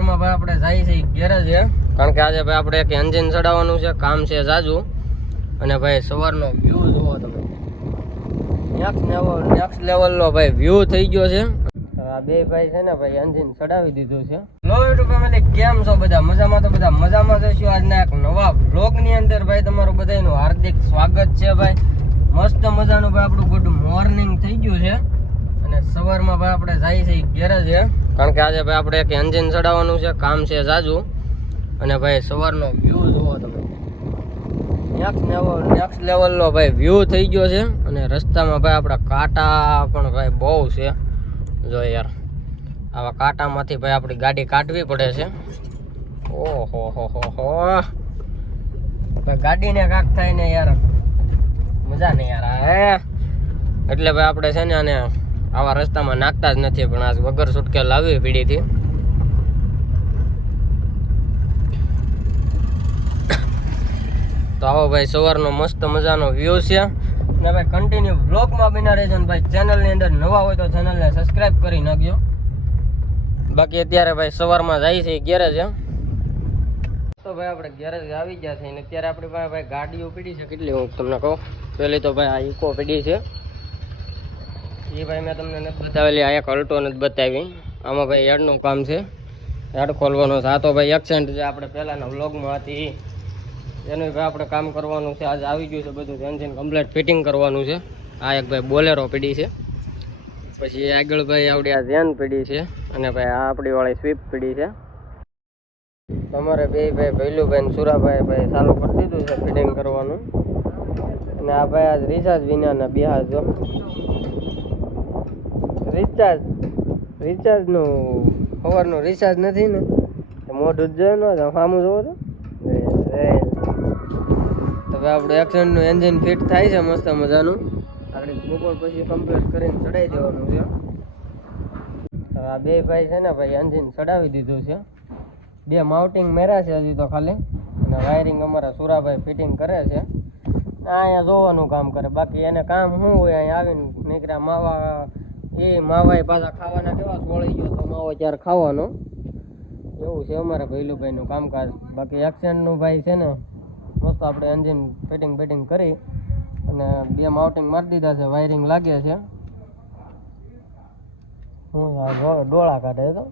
સવારમાં ભાઈ આપણે જાય છે ગેરેજ છે, કારણ કે આજે ભાઈ આપણે એક એન્જિન ચડાવવાનું છે, કામ છે જાજુ. અને ભાઈ સવારનો વ્યૂ જોવો તમે, નેક્સ્ટ લેવલનો ભાઈ વ્યૂ થઈ ગયો છે. આ બે ભાઈ છે ને ભાઈ એન્જિન ચડાવી દીધું છે. લો યુટ્યુબ ફેમિલી, કેમ છો બધા? મજામાં? તો બધા મજામાં જઈશું. આજના એક નવા બ્લોગ ની અંદર ભાઈ તમારું બધાનું હાર્દિક સ્વાગત છે. ભાઈ મસ્ત મજાનું ભાઈ આપણું ગુડ મોર્નિંગ થઈ ગયું છે. અને સવારમાં ભાઈ આપણે જાય છે ગેરેજ છે, કારણ કે આજે ભાઈ આપણે એક એન્જિન ચડાવવાનું છે, કામ છે જાજુ. અને ભાઈ સવારનો વ્યૂ જોવો તમે, નેક્સ્ટ લેવલનો ભાઈ વ્યૂ થઈ ગયો છે. અને રસ્તામાં ભાઈ આપણા કાંટા પણ ભાઈ બહુ છે. જો યાર, આવા કાંટામાંથી ભાઈ આપણી ગાડી કાઢવી પડે છે. ઓહો હો હો હો, ગાડીને કાંક થાય ને યાર, મજા નહીં યાર. એટલે ભાઈ આપણે છે ને આને આવા રસ્તામાં નાખતા જ નથી, પણ આજ વગર છૂટકે લાવી પીડીથી. તો આવો ભાઈ સવારનો મસ્ત મજાનો વ્યૂ છે. ને ભાઈ કન્ટિન્યુ બ્લોગમાં બના રહેજો. ને ભાઈ ચેનલની અંદર નવા હોય તો ચેનલને સબસ્ક્રાઈબ કરી નાખજો. બાકી અત્યારે ભાઈ સવારમાં જાય છે ગેરેજ છે. તો ભાઈ આપણે ગેરેજ આવી ગયા છે. ને અત્યારે આપણી પાસે ભાઈ ગાડીઓ પડી છે કેટલી, હું તમને કહું. પહેલી તો ભાઈ આ ઇકો પડી છે, એ ભાઈ મેં તમને નથી બતાવેલી. આ એક અલ્ટો નથી બતાવી. આમાં ભાઈ યાર્ડનું કામ છે, યાર્ડ ખોલવાનો છે. આ તો ભાઈ એક્સેન્ટ જે આપણે પહેલાંના વ્લોગમાં હતી એનું ભાઈ આપણે કામ કરવાનું છે. આજે આવી ગયું છે બધું, એન્જિન કમ્પ્લીટ ફિટિંગ કરવાનું છે. આ એક ભાઈ બોલેરો પડી છે, પછી આગળ ભાઈ આવડી આ ઝેન પડી છે, અને ભાઈ આ આપણી વાળી સ્વિફ્ટ પડી છે. તમારે બે ભાઈ ભૈલુભાઈ ને સુરાભાઈ ભાઈ ચાલુ કરી દીધું છે ફિટિંગ કરવાનું. અને આ ભાઈ આજ રિચાર્જ વિનાના બિહાર જો, રિચાર્જનું સવારનું રિચાર્જ નથી ને, મોઢું જ જોયું ને સામું જોવો તો ભાઈ આપણું એક્સેન્ટનું એન્જિન ફિટ થાય છે મસ્ત મજાનું. આપણે બપોર પછી કમ્પ્લીટ કરીને ચડાવી દેવાનું છે. હવે આ બે ભાઈ છે ને ભાઈ એન્જિન ચડાવી દીધું છે. બે માઉન્ટિંગ મેર્યા છે હજી તો ખાલી, અને વાયરિંગ અમારા સુરાભાઈ ફિટિંગ કરે છે. અહીંયા જોવાનું કામ કરે, બાકી એને કામ શું હોય, અહીંયા આવીને નીકળ્યા માવા. એ માવા પાછા ખાવાના કેવા સોળી ગયો તો માવો ત્યારે ખાવાનો, એવું છે અમારા ભૈલુભાઈનું કામકાજ. બાકી એક્સેન્ટનું ભાઈ છે ને મસ્ત આપણે એન્જિન ફિટિંગ કરી અને બે માઉન્ટિંગ મારી દીધા છે, વાયરિંગ લાગે છે. હું ડોળા કાઢે તો